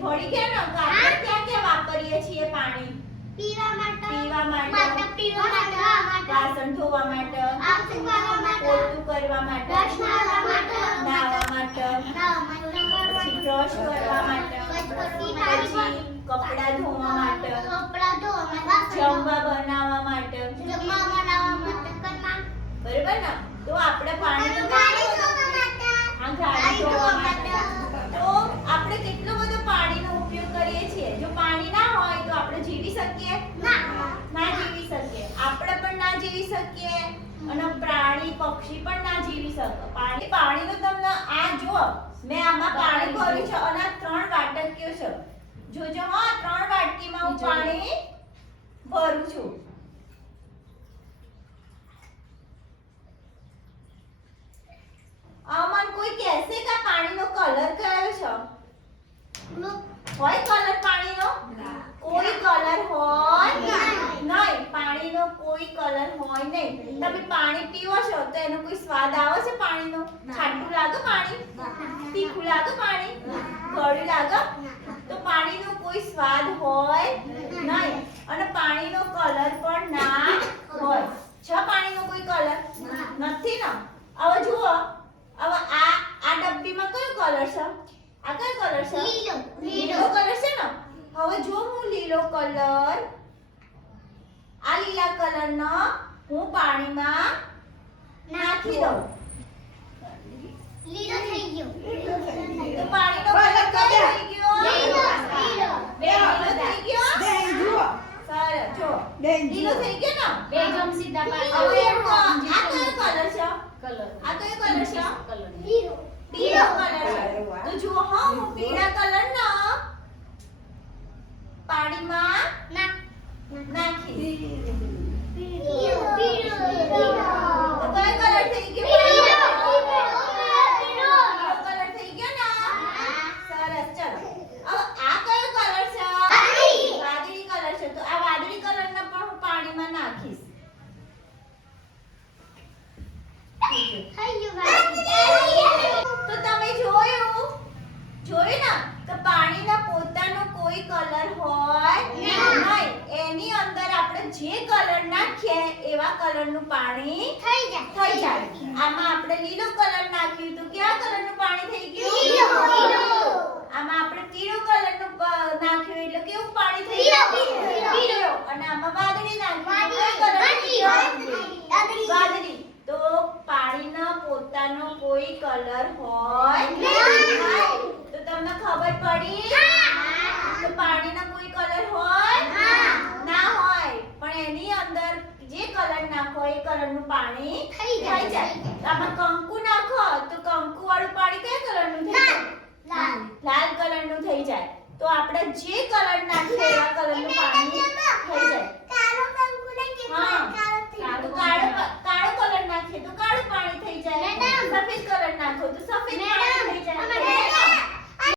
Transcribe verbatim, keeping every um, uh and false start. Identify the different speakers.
Speaker 1: મળી ગયા ને તો આપણે ક્યાં ક્યાં વાપરીએ છીએ પાણી?
Speaker 2: પીવા માટે,
Speaker 1: પીવા માટે,
Speaker 2: માટે પીવા માટે,
Speaker 1: વાસણ ધોવા માટે,
Speaker 2: આંસુ કરવા માટે,
Speaker 1: પોતું કરવા માટે,
Speaker 2: બ્રશ મારવા માટે,
Speaker 1: નાહવા માટે,
Speaker 2: નાહવા માટે,
Speaker 1: પછી બ્રશ કરવા માટે,
Speaker 2: પછી
Speaker 1: પછી કપડાં ધોવા માટે,
Speaker 2: કપડાં ધોવા માટે,
Speaker 1: જમવા બનાવવા માટે,
Speaker 2: જમવા બનાવવા માટે કરવા,
Speaker 1: બરાબર ને? તો આપણે પાણીનો
Speaker 2: ગાડી ધોવા માટે,
Speaker 1: હા, ગાડી ધોવા માટે. તો આપણે કેટલો બધો પાણીનો ઉપયોગ કરીએ છીએ. જો પાણી ના હોય તો આપણે જીવી શકીએ?
Speaker 2: ના,
Speaker 1: ના જીવી શકીએ. આપણે પણ ના જીવી શકીએ અને પ્રાણી પક્ષી પણ ના જીવી શકે. પાણી પાણીનો તમને આ જો મેં આમાં પાણી ભર્યું છે અને આ ત્રણ વાટકીઓ છે. જોજો હા, ત્રણ વાટકીમાં હું પાણી ભરું છું. અમન કોઈ કહેશે કે પાણીનો કલર કયો છે? હોય કલર પાણીનો? કોઈ કલર હોય નહીં. પાણીનો કોઈ કલર હોય નહીં. તમે પાણી પીવો છો તો એનો કોઈ સ્વાદ આવે છે પાણીનો? ખાટું લાગે પાણી? તીખું લાગે પાણી? ગળ્યું લાગે? તો પાણીનો કોઈ સ્વાદ હોય નહીં અને પાણીનો કલર પણ ના હોય. છે પાણીનો કોઈ કલર? નથી ને. હવે જુઓ, હવે આ આ ડબ્બીમાં કયો કલર છે? આ કયો કલર છે?
Speaker 2: લીલો.
Speaker 1: લીલો કલર છે ને. હવે જો હું લીલો કલર આ લીલા કલરનો હું પાણીમાં નાખી દઉં
Speaker 2: લીલો થઈ ગયો.
Speaker 1: તો પાણીનો કલર કયો થઈ ગયો?
Speaker 2: લીલો. લીલો.
Speaker 1: બે લીલો થઈ ગયો. સરસ. જો લીલો થઈ ગયો ને.
Speaker 3: બે જમ સીધા
Speaker 1: હવે એમ કહો, આ કયો કલર છે?
Speaker 3: કલર
Speaker 1: આ કયો કલર છે?
Speaker 3: કલર
Speaker 2: લીલો.
Speaker 1: પીળો કલર છે. તો જુઓ હા, હું પીળા કલરનો પાણીમાં
Speaker 2: ના.
Speaker 1: નાખીશ.
Speaker 2: લીલો. લીલો.
Speaker 1: તો કયો કલર થઈ ગયો?
Speaker 2: લીલો.
Speaker 1: લીલો
Speaker 2: લીલો.
Speaker 1: કલર થઈ ગયો ને. સરસ. ચલો હવે આ કયો કલર છે?
Speaker 2: વાદળી.
Speaker 1: વાદળી કલર છે. તો આ વાદળી કલરને પણ હું પાણીમાં નાખીશ.
Speaker 2: થઈ ગયું વાદળી.
Speaker 1: તો તમે જોયું જોયું ને કે પાણીના પોતાનો કોઈ કલર હોય નહીં. એની અંદર આપણે જે કલર નાખીએ એવા કલરનું પાણી
Speaker 2: થઈ જાય.
Speaker 1: થઈ જાય. આમાં આપણે લીલો કલર નાખ્યું તો કેવા કલરનું પાણી થઈ ગયું?
Speaker 2: લીલો. લીલો.
Speaker 1: આમાં આપણે પીળો કલરનું પ- નાખ્યું એટલે કેવું પાણી થઈ
Speaker 2: લીલો.
Speaker 1: ગયું?
Speaker 2: લીલો.
Speaker 1: પીળો. અને આમાં વાદળી નાખ્યું તો કયો કલર થઈ
Speaker 2: વાદળી.
Speaker 1: ગયો?
Speaker 2: વાદળી.
Speaker 1: વાદળી. તો પાણીનો પોતાનો કોઈ કલર હોય
Speaker 2: નહીં.
Speaker 1: તો તમને ખબર પડી તો પાણીનો કોઈ કલર હોય ના હોય, પણ એની અંદર જે કલર નાખો એ કલરનું પાણી
Speaker 2: થઈ
Speaker 1: થઈ
Speaker 2: જાય.
Speaker 1: જાય. આમાં કંકુ નાખો તો કંકુ વાળું પાણી કયા કલરનું થઈ જાય?
Speaker 2: લાલ.
Speaker 1: લાલ કલરનું થઈ